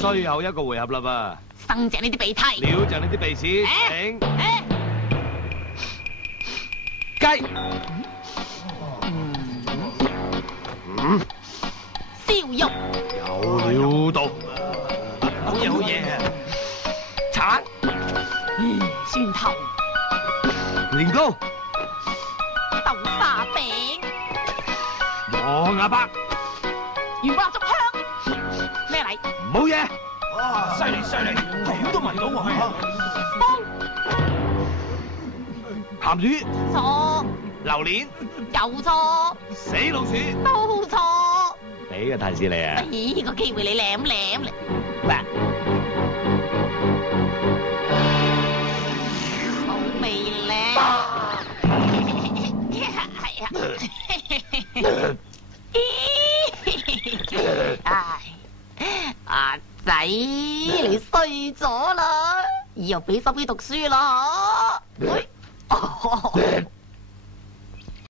最後一個回合啦生淨呢啲鼻涕，噃，料就呢啲鼻屎，請雞。燒肉，有料到，好嘢好嘢。橙、蒜頭，年糕、豆沙餅，黃牙白，原話竹香，咩嚟？冇嘢。哇！犀利犀利，咁都聞到喎。鹹魚、錯，榴蓮、又錯，死老鼠，都錯。俾個提示你啊！呢個機會你舐舐嚟。嗱，好味咧。係啊。阿仔，你衰咗啦，以後俾心機讀書啦。